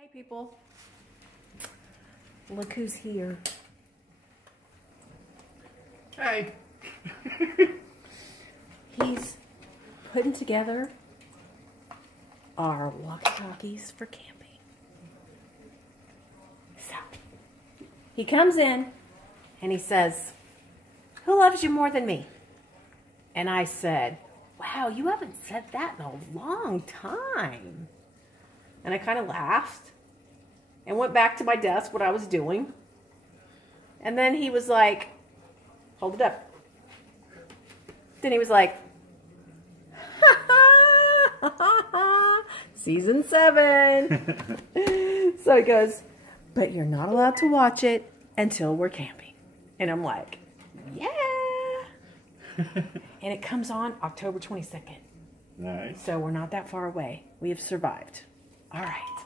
Hey people, look who's here. Hey. He's putting together our walkie-talkies for camping. So, he comes in and he says, "Who loves you more than me?" And I said, "Wow, you haven't said that in a long time." And I kind of laughed and went back to my desk, what I was doing. And then he was like, "Hold it up." Then he was like, Season 7. So he goes, "But you're not allowed to watch it until we're camping." And I'm like, yeah. And it comes on October 22nd. Nice. So we're not that far away. We have survived. All right.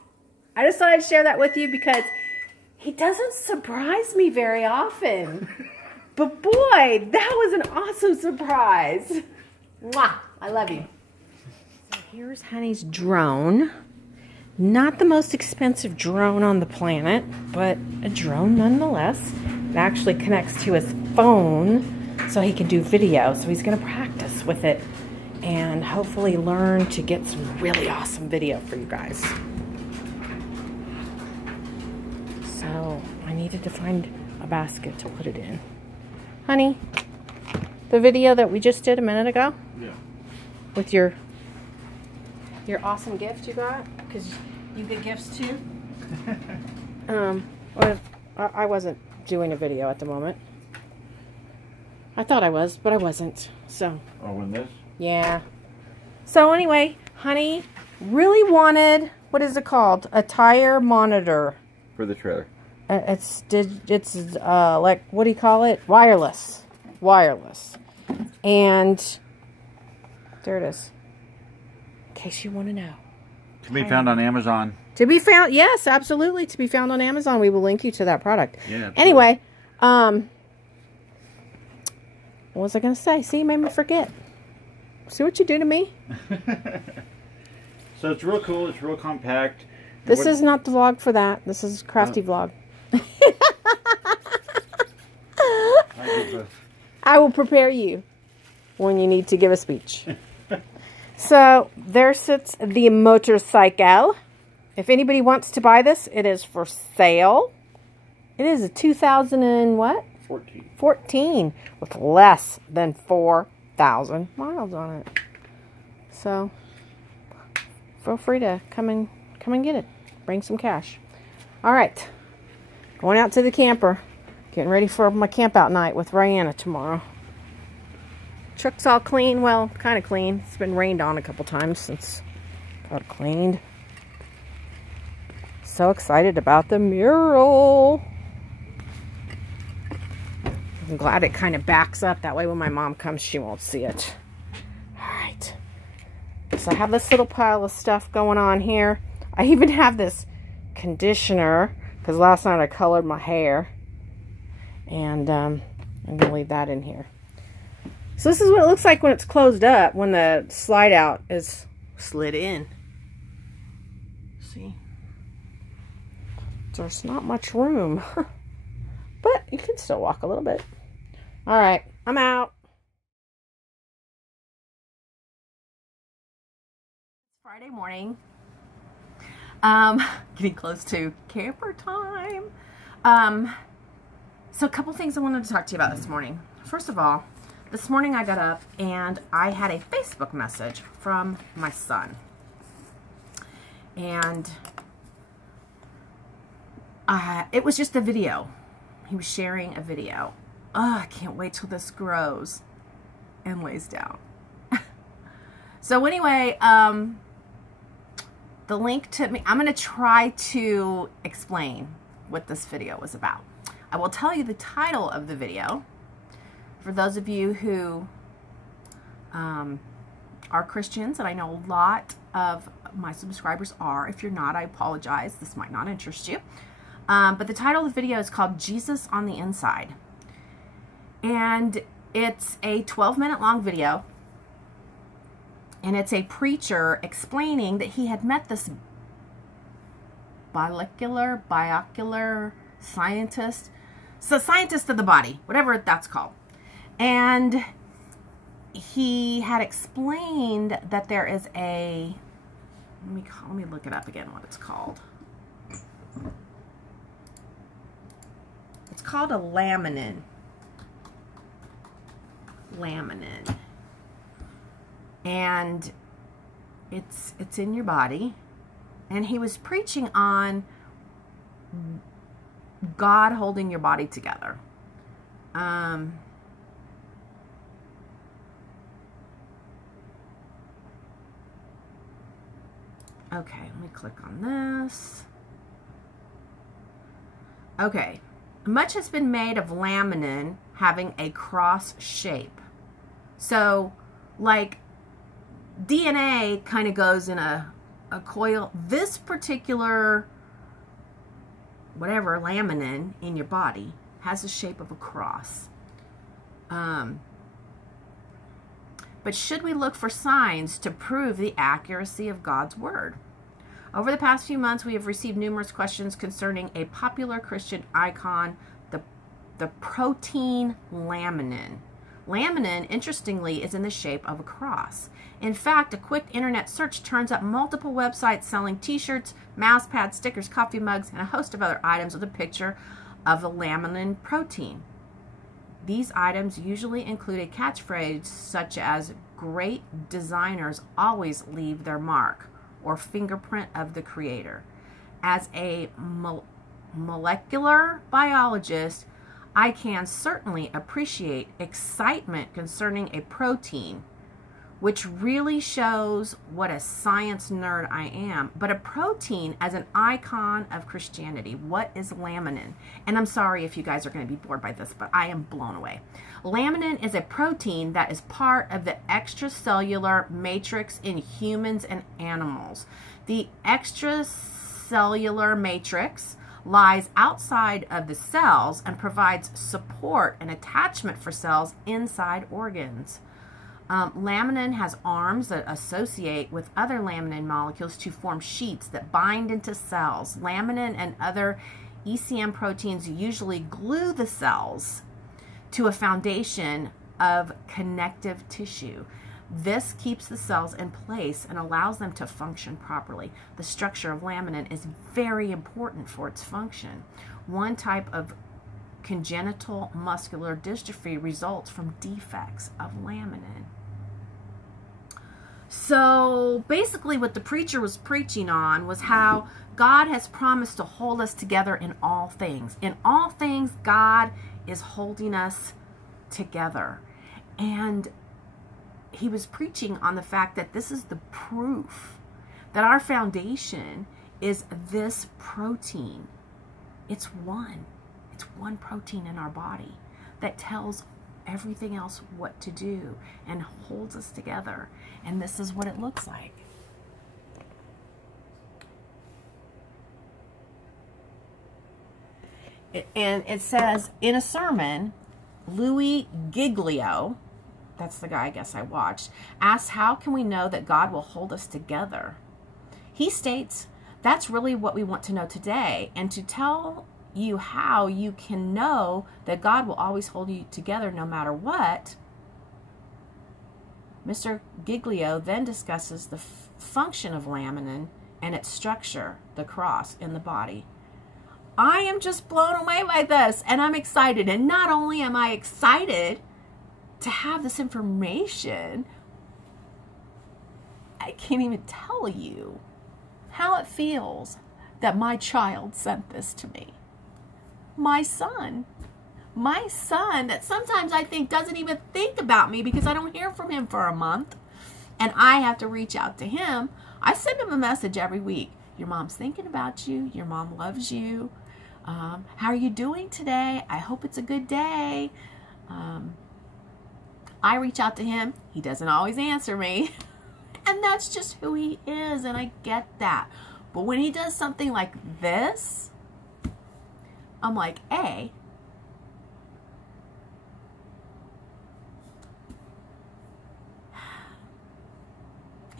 I just thought I'd share that with you because he doesn't surprise me very often. But boy, that was an awesome surprise. Mwah! I love you. So here's Honey's drone. Not the most expensive drone on the planet, but a drone nonetheless. It actually connects to his phone so he can do video. So he's going to practice with it and hopefully learn to get some really awesome video for you guys. So I needed to find a basket to put it in. Honey, the video that we just did a minute ago? Yeah. With your awesome gift you got? Because you get gifts too? Well, I wasn't doing a video at the moment. I thought I was, but I wasn't. So. Oh, in this? Yeah. So anyway, Honey really wanted, what is it called? A tire monitor. For the trailer. It's like, what do you call it? Wireless. And there it is. In case you want to know. To be found on Amazon. To be found, yes, absolutely. To be found on Amazon. We will link you to that product. Yeah. Anyway, what was I going to say? See, you made me forget. See what you do to me? So it's real cool. It's real compact. This is not the vlog for that. This is crafty vlog. I will prepare you when you need to give a speech. So there sits the motorcycle. If anybody wants to buy this, it is for sale. It is a 2000 and what? 14 with less than 4,000 miles on it. So feel free to come and get it. Bring some cash. All right. Going out to the camper. Getting ready for my camp out night with Rihanna tomorrow. Truck's all clean. Well, kind of clean. It's been rained on a couple times since got it cleaned. So excited about the mural. I'm glad it kind of backs up. That way when my mom comes, she won't see it. All right. So I have this little pile of stuff going on here. I even have this conditioner because last night I colored my hair. And I'm going to leave that in here. So this is what it looks like when it's closed up, when the slide out is slid in. See? There's not much room. But you can still walk a little bit. All right, I'm out. Friday morning. Getting close to camper time. So a couple things I wanted to talk to you about this morning. First of all, this morning I got up and I had a Facebook message from my son. And it was just a video. He was sharing a video. Oh, I can't wait till this grows and lays down. So anyway, the link to me, I'm going to try to explain what this video was about. I will tell you the title of the video for those of you who are Christians, and I know a lot of my subscribers are. If you're not, I apologize. This might not interest you. But the title of the video is called Jesus on the Inside. And it's a 12-minute long video. And it's a preacher explaining that he had met this biocular scientist. So scientist of the body, whatever that's called. And he had explained that there is a, let me look it up again, what it's called. It's called a laminin. Laminin. And it's in your body. And he was preaching on God holding your body together. Okay, let me click on this. Okay, much has been made of laminin having a cross shape. So, like, DNA kind of goes in a coil. This particular, whatever, laminin in your body has the shape of a cross. But should we look for signs to prove the accuracy of God's word? Over the past few months, we have received numerous questions concerning a popular Christian icon, the protein laminin. Laminin, interestingly, is in the shape of a cross. In fact, a quick internet search turns up multiple websites selling t-shirts, mouse pads, stickers, coffee mugs, and a host of other items with a picture of the laminin protein. These items usually include a catchphrase such as, "Great designers always leave their mark," or "fingerprint of the creator." As a molecular biologist, I can certainly appreciate excitement concerning a protein, which really shows what a science nerd I am. But a protein as an icon of Christianity, what is laminin? And I'm sorry if you guys are going to be bored by this, but I am blown away. Laminin is a protein that is part of the extracellular matrix in humans and animals. The extracellular matrix lies outside of the cells and provides support and attachment for cells inside organs. Laminin has arms that associate with other laminin molecules to form sheets that bind into cells. Laminin and other ECM proteins usually glue the cells to a foundation of connective tissue. This keeps the cells in place and allows them to function properly. The structure of laminin is very important for its function. One type of congenital muscular dystrophy results from defects of laminin. So basically what the preacher was preaching on was how God has promised to hold us together in all things. In all things, God is holding us together. And he was preaching on the fact that this is the proof that our foundation is this protein. It's one protein in our body that tells everything else what to do and holds us together. And this is what it looks like. And it says, in a sermon, Louis Giglio, that's the guy I guess I watched, asks, how can we know that God will hold us together? He states, that's really what we want to know today. And to tell you how you can know that God will always hold you together no matter what, Mr. Giglio then discusses the function of laminin and its structure, the cross in the body. I am just blown away by this, and I'm excited. And not only am I excited to have this information, I can't even tell you how it feels that my child sent this to me. My son that sometimes I think doesn't even think about me because I don't hear from him for a month and I have to reach out to him. I send him a message every week. Your mom's thinking about you. Your mom loves you. How are you doing today? I hope it's a good day. I reach out to him. He doesn't always answer me. And that's just who he is, and I get that. But when he does something like this, I'm like, A,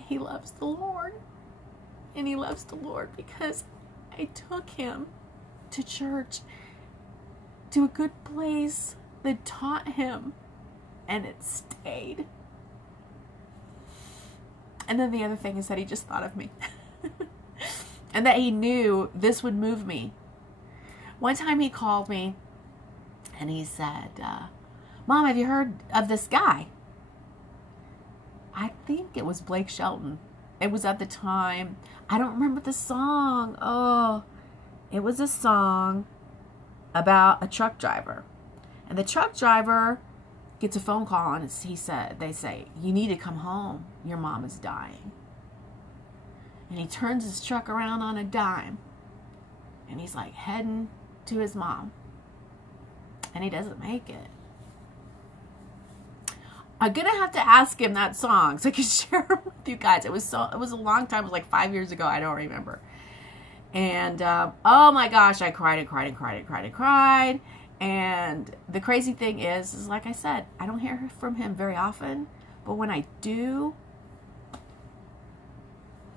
he loves the Lord. And he loves the Lord because I took him to church, to a good place that taught him, and it stayed. And then the other thing is that he just thought of me. And that he knew this would move me. One time he called me and he said, Mom, have you heard of this guy? I think it was Blake Shelton. It was at the time. I don't remember the song. Oh, it was a song about a truck driver. And the truck driver gets a phone call and they say, you need to come home. Your mom is dying. And he turns his truck around on a dime. And he's like heading to his mom. And he doesn't make it. I'm going to have to ask him that song so I can share it with you guys. It was a long time. It was like 5 years ago. I don't remember. And, oh my gosh, I cried and cried and cried and cried and cried. And the crazy thing is like I said, I don't hear from him very often. But when I do,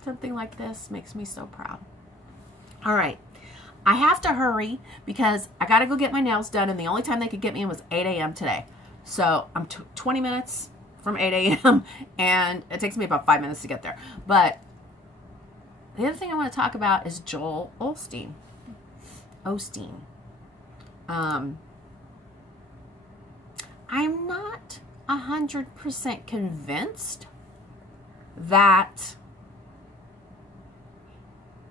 something like this makes me so proud. All right. I have to hurry because I got to go get my nails done. And the only time they could get me in was 8 a.m. today. So I'm 20 minutes from 8 a.m. and it takes me about 5 minutes to get there. But the other thing I want to talk about is Joel Osteen. I'm not 100% convinced that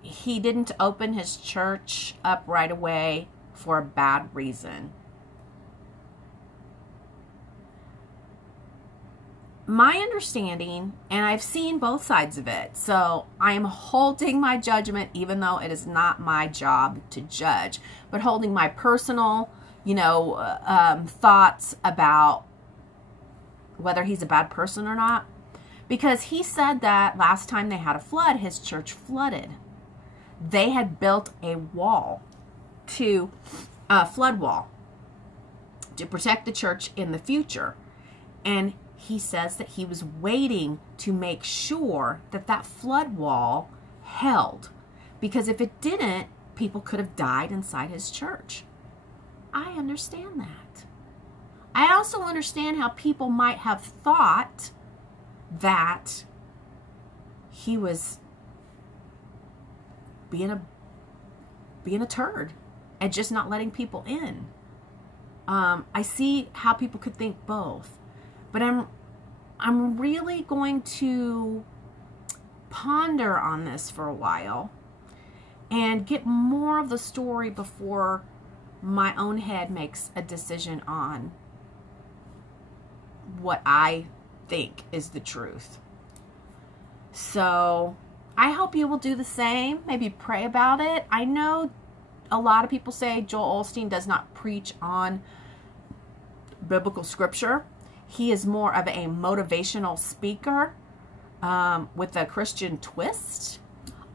he didn't open his church up right away for a bad reason. My understanding, and I've seen both sides of it, so I'm holding my judgment even though it is not my job to judge, but holding my personal, thoughts about whether he's a bad person or not. Because he said that last time they had a flood, his church flooded. They had built a wall, a flood wall, to protect the church in the future. And he says that he was waiting to make sure that that flood wall held. Because if it didn't, people could have died inside his church. I understand that. I also understand how people might have thought that he was being a turd and just not letting people in. I see how people could think both. But I'm really going to ponder on this for a while and get more of the story before my own head makes a decision on what I think is the truth. So I hope you will do the same. Maybe pray about it. I know a lot of people say Joel Osteen does not preach on biblical scripture. He is more of a motivational speaker with a Christian twist.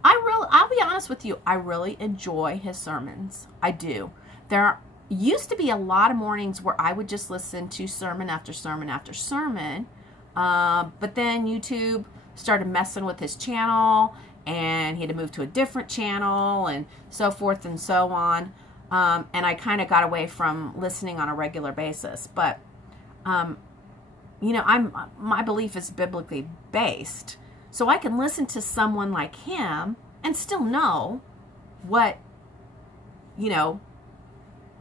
I'll be honest with you, I really enjoy his sermons. I do. There used to be a lot of mornings where I would just listen to sermon after sermon after sermon. But then YouTube started messing with his channel and he had to move to a different channel and so forth and so on. And I kind of got away from listening on a regular basis. But my belief is biblically based. So I can listen to someone like him and still know what,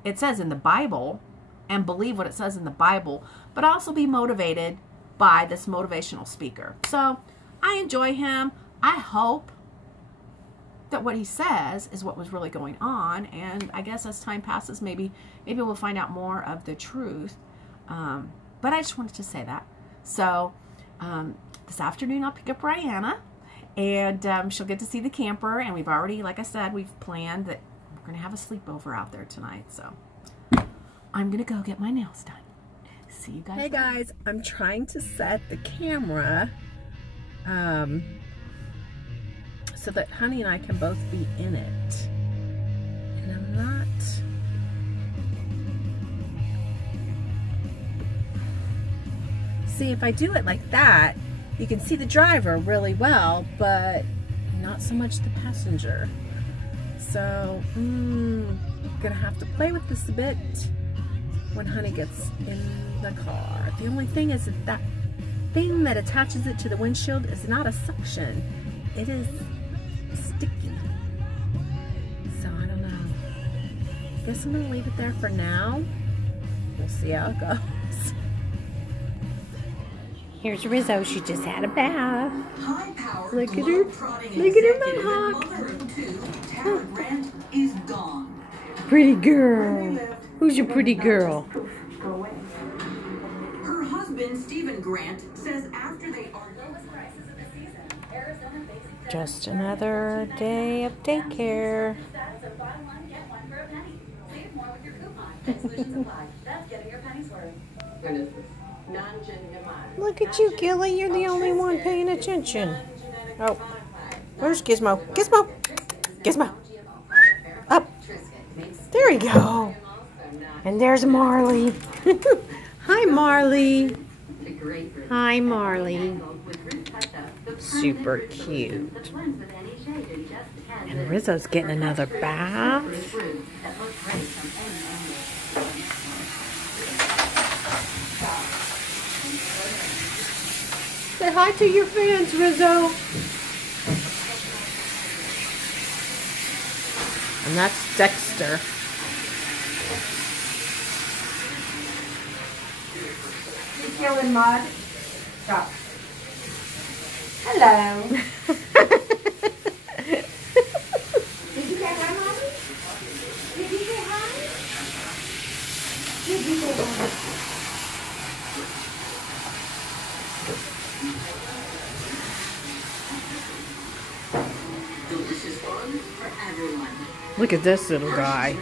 it says in the Bible and believe what it says in the Bible, but also be motivated by this motivational speaker. So I enjoy him. I hope that what he says is what was really going on. And I guess as time passes, maybe we'll find out more of the truth. But I just wanted to say that. So this afternoon I'll pick up Rihanna and she'll get to see the camper. And we've already, like I said, we've planned that we're going to have a sleepover out there tonight. So I'm going to go get my nails done. See you guys later. Hey guys, I'm trying to set the camera so that Honey and I can both be in it. And I'm not... See, if I do it like that, you can see the driver really well, but not so much the passenger. So, gonna have to play with this a bit when Honey gets in the car. The only thing is that thing that attaches it to the windshield is not a suction. It is sticky. So I don't know. Guess I'm gonna leave it there for now. We'll see how it goes. Here's Rizzo. She just had a bath. Look at her. Look at her mohawk. Pretty girl. Who's your pretty girl? Her husband, Stephen Grant, says after they argued. Just another day of daycare. Look at you, Gilly. You're the only one paying attention. Oh, where's Gizmo? Gizmo! Gizmo! Up! There you go. And there's Marley. Hi, Marley. Hi, Marley. Super cute. And Rizzo's getting another bath. Say hi to your fans, Rizzo. And that's Dexter. You killing mud? Stop. Hello. Did you say hi, Mommy? Did you say hi? Did you say hi? Delicious fun for everyone. Look at this little guy.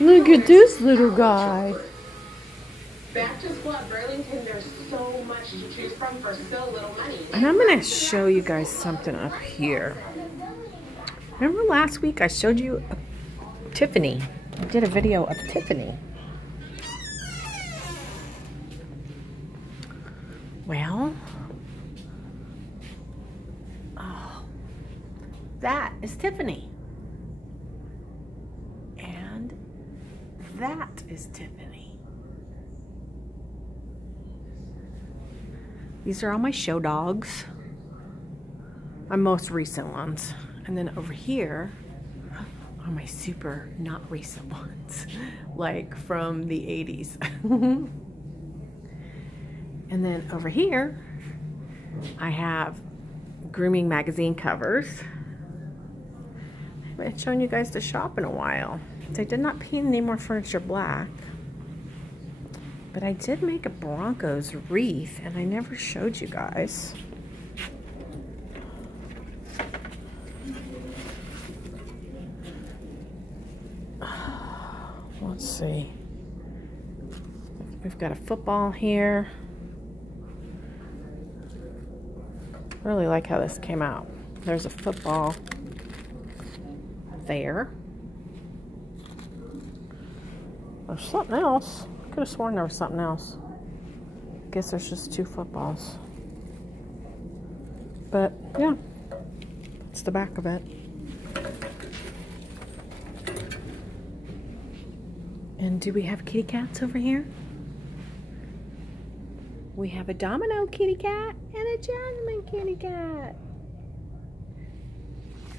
Look at this little guy. Back to school at Burlington, there's so much to choose from for so little money. And I'm going to show you guys something up here. Remember last week I showed you Tiffany. I did a video of Tiffany. Well, oh, that is Tiffany. And that is Tiffany. These are all my show dogs. My most recent ones. And then over here are my super not recent ones. Like from the 80s. And then over here, I have grooming magazine covers. I haven't shown you guys the shop in a while. They did not paint any more furniture black. But I did make a Broncos wreath, and I never showed you guys. Let's see. We've got a football here. I really like how this came out. There's a football there. There's something else. I could have sworn there was something else. I guess there's just two footballs. But yeah, that's the back of it. And do we have kitty cats over here? We have a Domino kitty cat and a Jasmine kitty cat.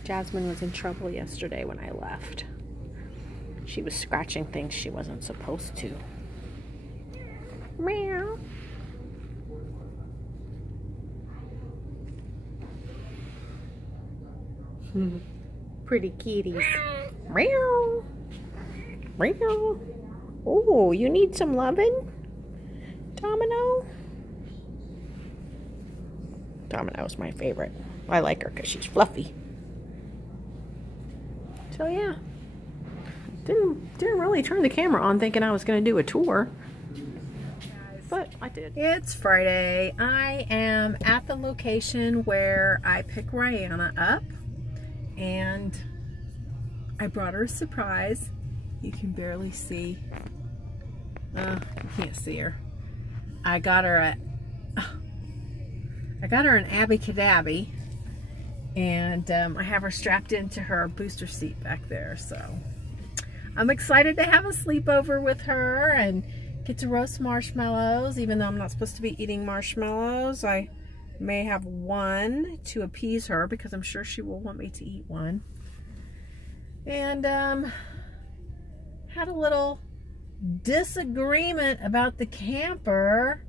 Jasmine was in trouble yesterday when I left. She was scratching things she wasn't supposed to. Meow. Pretty kitties. Meow. Meow. Oh, you need some loving? Domino? Domino's my favorite. I like her because she's fluffy. So yeah. Didn't really turn the camera on thinking I was going to do a tour. But I did. It's Friday. I am at the location where I pick Rihanna up. And I brought her a surprise. You can barely see. You can't see her. I got her an Abby Cadabby, And I have her strapped into her booster seat back there. So I'm excited to have a sleepover with her and get to roast marshmallows. Even though I'm not supposed to be eating marshmallows, I may have one to appease her because I'm sure she will want me to eat one. And had a little disagreement about the camper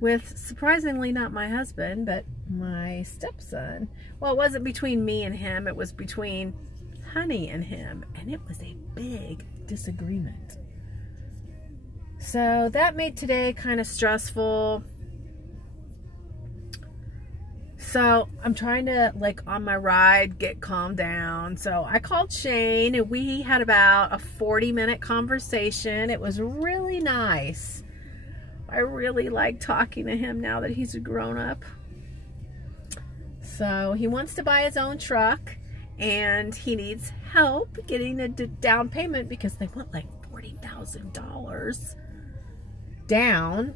with, surprisingly, not my husband, but my stepson. Well, it wasn't between me and him, it was between Honey and him, and it was a big disagreement. So that made today kind of stressful. So I'm trying to, like, on my ride, get calmed down. So I called Shane and we had about a 40-minute conversation. It was really nice. I really like talking to him now that he's a grown-up. So he wants to buy his own truck and he needs help getting a down payment because they want like $40,000 down.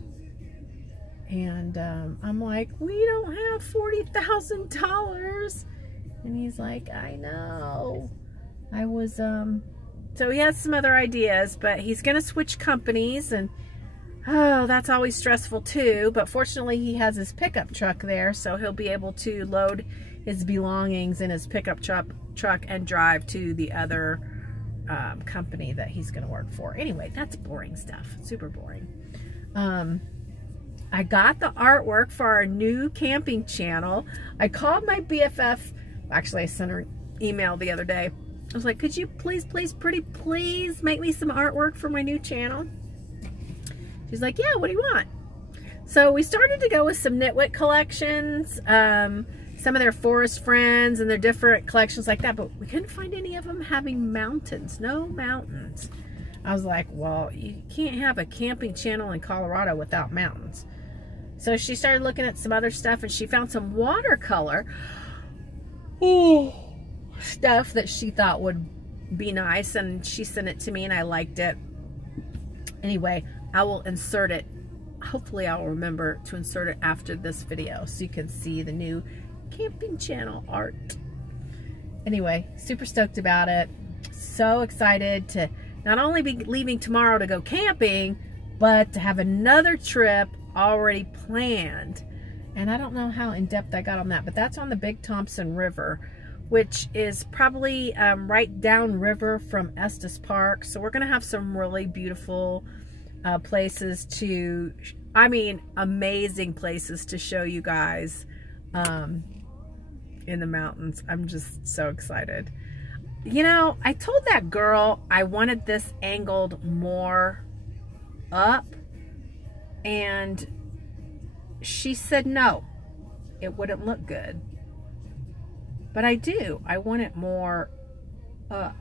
And I'm like, we don't have $40,000. And he's like, I know. I was, so he has some other ideas, but he's going to switch companies. And, oh, that's always stressful too. But fortunately, he has his pickup truck there. So he'll be able to load his belongings in his pickup truck and drive to the other company that he's going to work for. Anyway, that's boring stuff. Super boring. I got the artwork for our new camping channel. I called my BFF. Actually, I sent her an email the other day. I was like, could you please, pretty please make me some artwork for my new channel? She's like, yeah, what do you want? So we started to go with some Knitwit collections, some of their forest friends and their different collections like that, but we couldn't find any of them having mountains, no mountains. I was like, well, you can't have a camping channel in Colorado without mountains. So she started looking at some other stuff and she found some watercolor stuff that she thought would be nice, and she sent it to me and I liked it. Anyway, I will insert it. Hopefully I'll remember to insert it after this video so you can see the new camping channel art. Anyway, super stoked about it. So excited to not only be leaving tomorrow to go camping, but to have another trip already planned. And I don't know how in-depth I got on that, but that's on the Big Thompson River, which is probably right downriver from Estes Park. So we're gonna have some really beautiful places to, I mean, amazing places to show you guys in the mountains. I'm just so excited. You know, I told that girl I wanted this angled more up, and she said no, it wouldn't look good. But I do. I want it more up.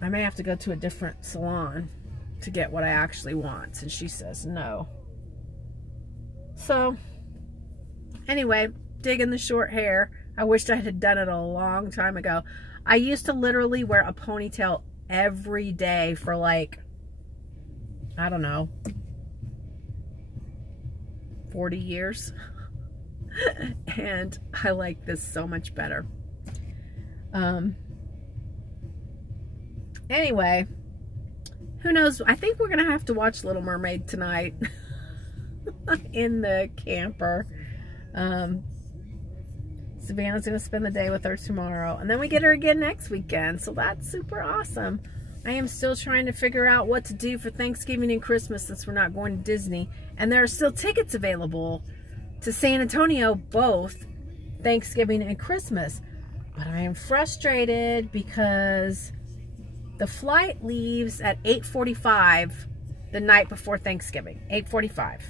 I may have to go to a different salon to get what I actually want, since she says no. So, anyway, digging the short hair. I wished I had done it a long time ago. I used to literally wear a ponytail every day for like, I don't know, 40 years. And I like this so much better. Anyway, who knows? I think we're gonna have to watch Little Mermaid tonight in the camper. Savannah's gonna spend the day with her tomorrow, and then we get her again next weekend, so that's super awesome. I am still trying to figure out what to do for Thanksgiving and Christmas since we're not going to Disney, and there are still tickets available to San Antonio, both Thanksgiving and Christmas. But I am frustrated because the flight leaves at 8:45 the night before Thanksgiving. 8:45.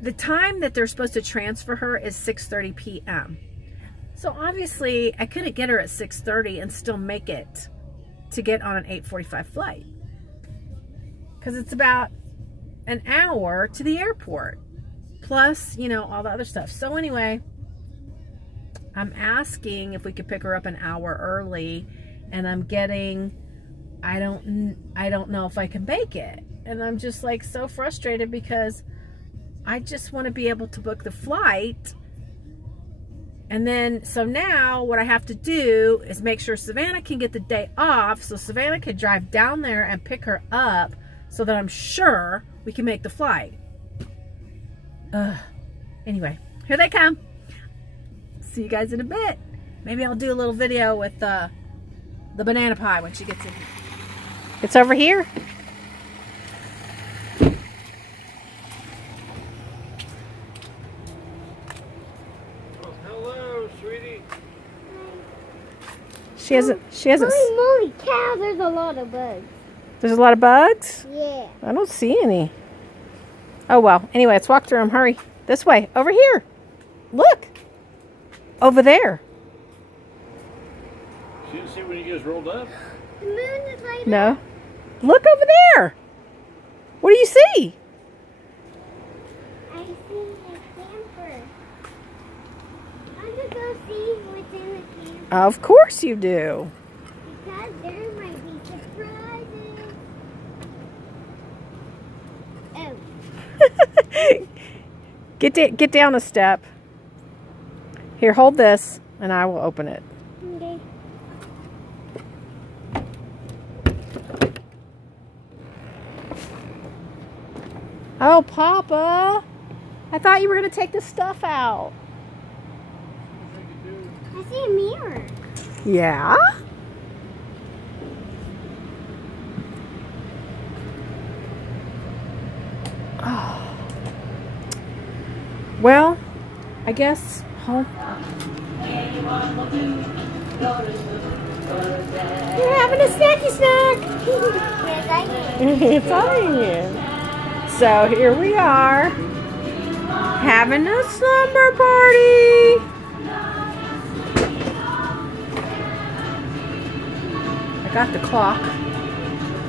The time that they're supposed to transfer her is 6:30 p.m. So obviously I couldn't get her at 6:30 and still make it to get on an 8:45 flight, because it's about an hour to the airport, plus, you know, all the other stuff. So anyway, I'm asking if we could pick her up an hour early, and I'm getting, I don't know if I can make it. And I'm just like so frustrated because I just want to be able to book the flight. And then, so now what I have to do is make sure Savannah can get the day off so Savannah can drive down there and pick her up so that I'm sure we can make the flight. Anyway, here they come. See you guys in a bit. Maybe I'll do a little video with the banana pie when she gets in here. It's over here. Hello, sweetie. She hasn't. Holy cow, there's a lot of bugs. There's a lot of bugs? Yeah. I don't see any. Oh well. Anyway, let's walk through them. Hurry. This way. Over here. Look. Over there. You didn't see when you guys rolled up? The moon is right No. up. Look over there. What do you see? I see a camper. I'm going to go see what's in the camper. Of course you do. Because there might be surprises. Oh. Get down a step. Here, hold this, and I will open it. Okay. Oh, Papa. I thought you were going to take the stuff out. I see a mirror. Yeah? Oh. Well, I guess home. You're having a snacky snack. Yes, I am. It's on you. So here we are, having a slumber party. I got the clock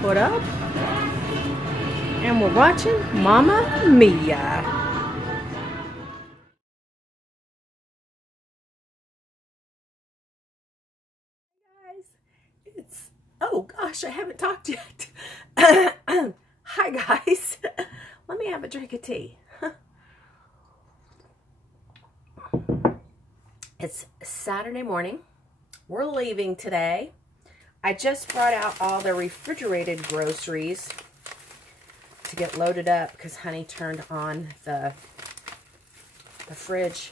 put up, and we're watching Mamma Mia. Oh gosh, I haven't talked yet. Hi guys. Let me have a drink of tea. It's Saturday morning. We're leaving today. I just brought out all the refrigerated groceries to get loaded up because Honey turned on the fridge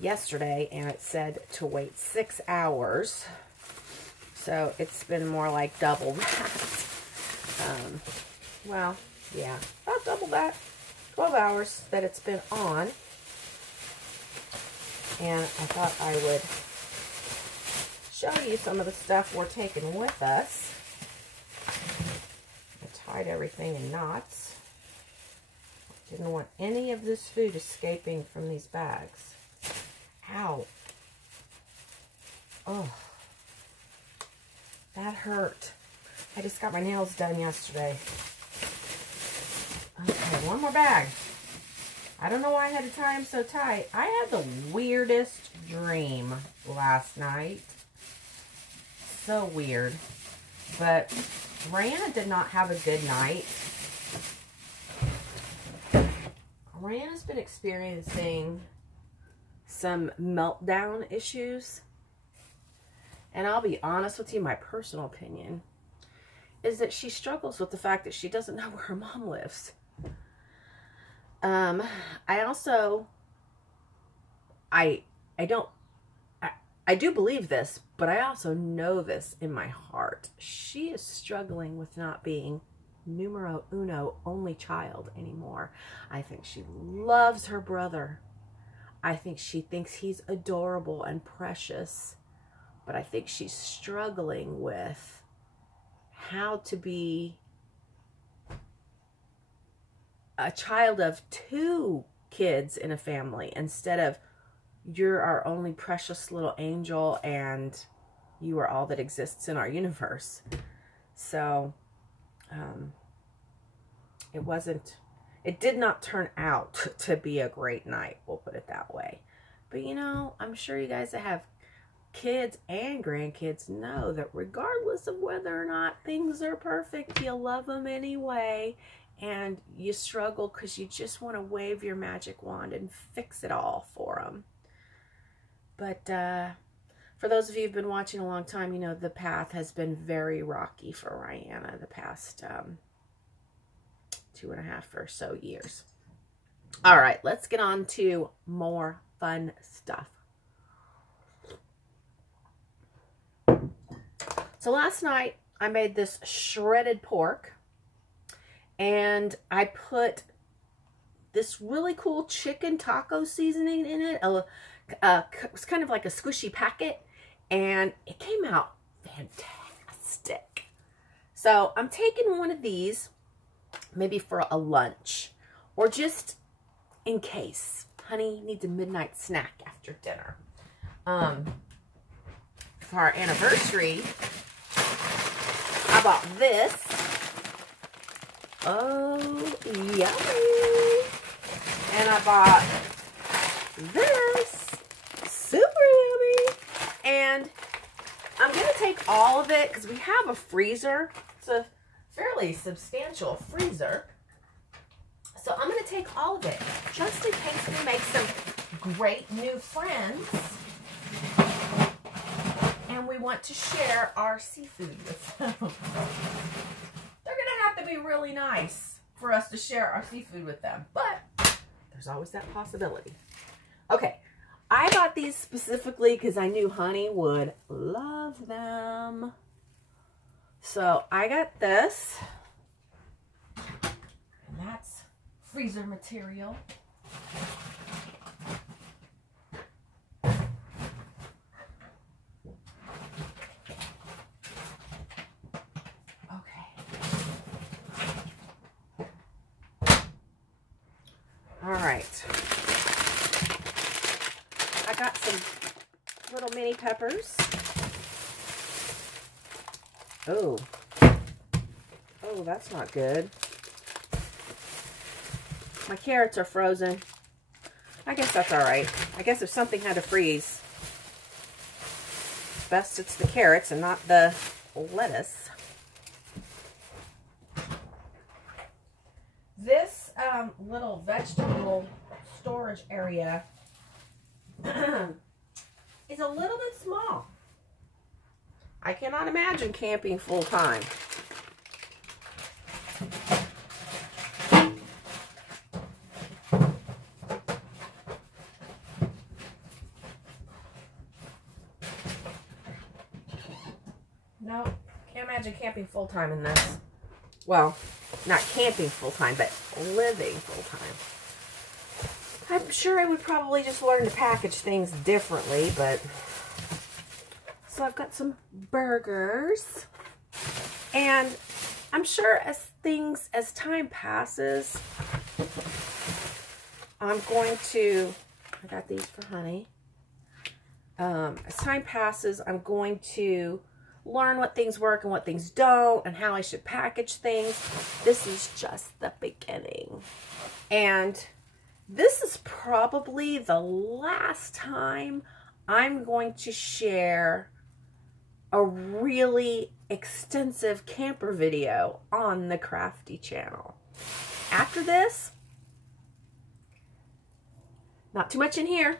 yesterday and it said to wait 6 hours. So it's been more like double that. Well, yeah, about double that. 12 hours that it's been on. And I thought I would show you some of the stuff we're taking with us. I tied everything in knots. Didn't want any of this food escaping from these bags. Ow. Oh. That hurt. I just got my nails done yesterday. Okay, one more bag. I don't know why I had to tie them so tight. I had the weirdest dream last night. So weird. But Rihanna did not have a good night. Rihanna's been experiencing some meltdown issues. And I'll be honest with you, my personal opinion is that she struggles with the fact that she doesn't know where her mom lives. I do believe this, but I also know this in my heart. She is struggling with not being numero uno only child anymore. I think she loves her brother. I think she thinks he's adorable and precious. But I think she's struggling with how to be a child of two kids in a family instead of you're our only precious little angel and you are all that exists in our universe. So it did not turn out to be a great night, we'll put it that way. But you know, I'm sure you guys that have kids and grandkids know that regardless of whether or not things are perfect, you love them anyway. and you struggle because you just want to wave your magic wand and fix it all for them. But for those of you who've been watching a long time, you know the path has been very rocky for Rihanna the past 2.5 or so years. All right, let's get on to more fun stuff. So last night I made this shredded pork, and I put this really cool chicken taco seasoning in it. It was kind of like a squishy packet, and it came out fantastic. So I'm taking one of these maybe for a lunch, or just in case honey needs a midnight snack after dinner. For our anniversary, I bought this. Oh, yummy. And I bought this. Super yummy. And I'm going to take all of it because we have a freezer. It's a fairly substantial freezer. So I'm going to take all of it just in case we make some great new friends and we want to share our seafood with them. They're going to have to be really nice for us to share our seafood with them, but there's always that possibility. Okay, I bought these specifically because I knew honey would love them. So I got this, and that's freezer material. All right, I got some little mini peppers. Oh, that's not good. My carrots are frozen. I guess that's all right. I guess if something had to freeze, best it's the carrots and not the lettuce. This little vegetable storage area is a little bit small. I cannot imagine camping full time. No, can't imagine camping full time in this. Well, not camping full time, but living full time. I'm sure I would probably just learn to package things differently, but... So I've got some burgers. And I'm sure as time passes, I'm going to... I got these for honey. As time passes, I'm going to learn what things work and what things don't and how I should package things. This is just the beginning. And this is probably the last time I'm going to share a really extensive camper video on the Crafty channel. After this, not too much in here,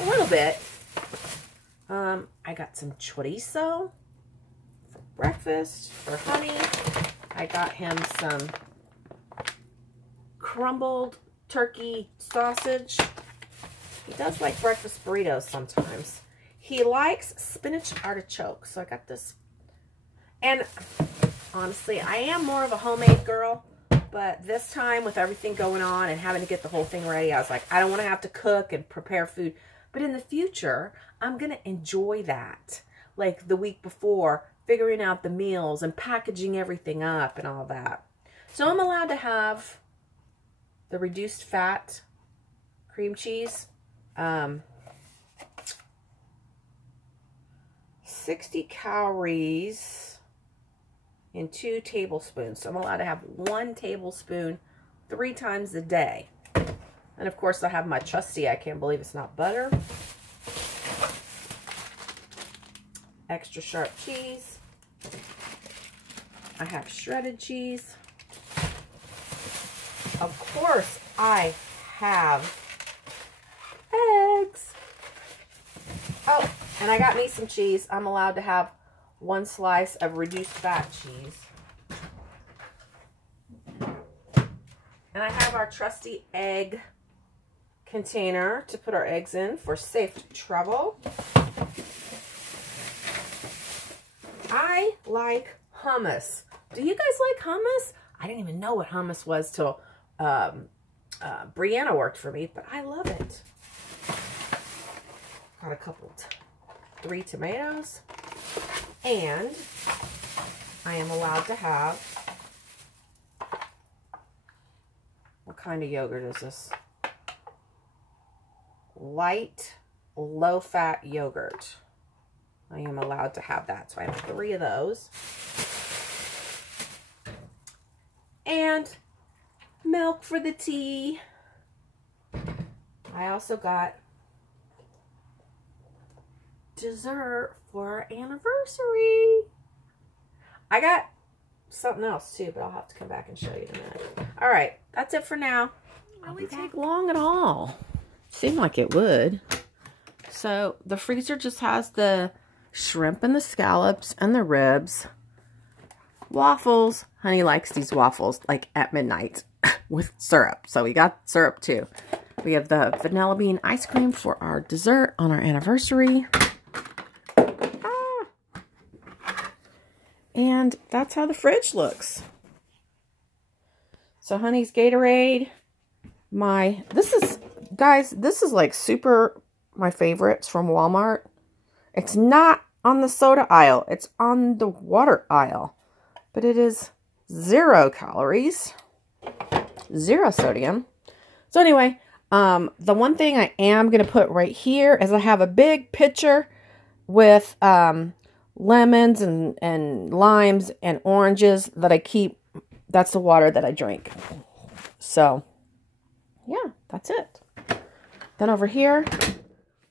a little bit. I got some chorizo for breakfast for honey. I got him some crumbled turkey sausage. He does like breakfast burritos sometimes. He likes spinach artichoke, so I got this. And honestly, I am more of a homemade girl, but this time with everything going on and having to get the whole thing ready, I was like, I don't want to have to cook and prepare food. But in the future, I'm going to enjoy that. Like the week before, figuring out the meals and packaging everything up and all that. So I'm allowed to have the reduced fat cream cheese. 60 calories in 2 tablespoons. So I'm allowed to have 1 tablespoon 3 times a day. And of course I have my trusty, I can't believe it's not butter. Extra sharp cheese. I have shredded cheese. of course, I have eggs. Oh, and I got me some cheese. I'm allowed to have 1 slice of reduced fat cheese. And I have our trusty egg container to put our eggs in for safe travel. I like hummus. Do you guys like hummus? I didn't even know what hummus was till Brianna worked for me, but I love it. Got a couple, 3 tomatoes, and I am allowed to have, what kind of yogurt is this? Light, low-fat yogurt. I am allowed to have that, so I have 3 of those. And milk for the tea. I also got dessert for our anniversary. I got something else too, but I'll have to come back and show you in a minute. All right, that's it for now. Really take long at all. Seemed like it would. So the freezer just has the shrimp and the scallops and the ribs. Waffles. Honey likes these waffles like at midnight with syrup. So we got syrup too. We have the vanilla bean ice cream for our dessert on our anniversary. And that's how the fridge looks. So honey's Gatorade. Guys, this is like super my favorites from Walmart. It's not on the soda aisle. It's on the water aisle. But it is 0 calories. 0 sodium. So anyway, the one thing I am going to put right here is I have a big pitcher with lemons and limes and oranges that I keep. That's the water that I drink. So, yeah, that's it. Then over here,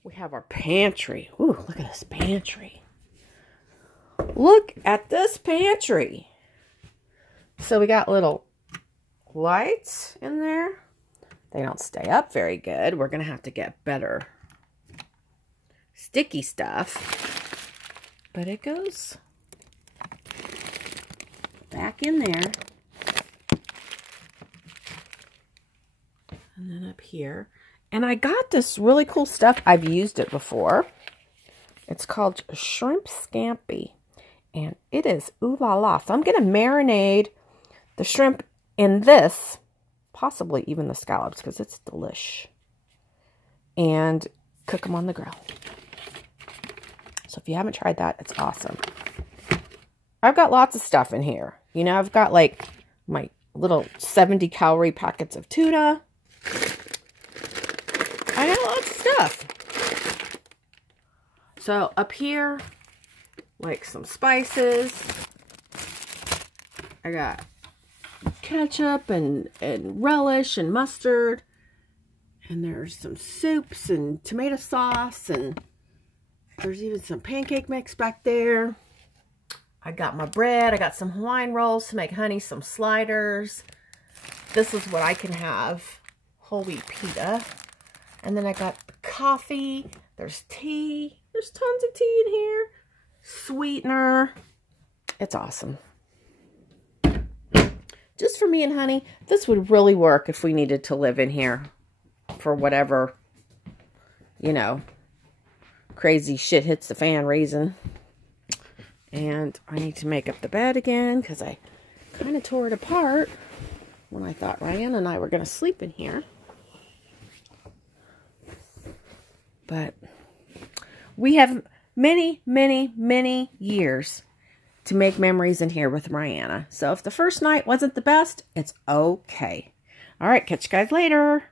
we have our pantry. Ooh, look at this pantry. Look at this pantry. So we got little lights in there. They don't stay up very good. We're going to have to get better sticky stuff. But it goes back in there. And then up here. And I got this really cool stuff. I've used it before. It's called shrimp scampi. And it is ooh la la. So I'm going to marinate the shrimp in this. Possibly even the scallops because it's delish. And cook them on the grill. So if you haven't tried that, it's awesome. I've got lots of stuff in here. You know, I've got like my little 70 calorie packets of tuna. I got lots of stuff. So up here, like some spices. I got ketchup and relish and mustard. And there's some soups and tomato sauce. And there's even some pancake mix back there. I got my bread. I got some Hawaiian rolls to make honey some sliders. This is what I can have. Whole wheat pita. And then I got the coffee. There's tea. There's tons of tea in here. Sweetener. It's awesome. Just for me and honey, this would really work if we needed to live in here for whatever, you know, crazy shit hits the fan reason. And I need to make up the bed again because I kind of tore it apart when I thought Ryan and I were going to sleep in here. But we have many, many, many years to make memories in here with Rihanna. So if the first night wasn't the best, it's okay. All right, catch you guys later.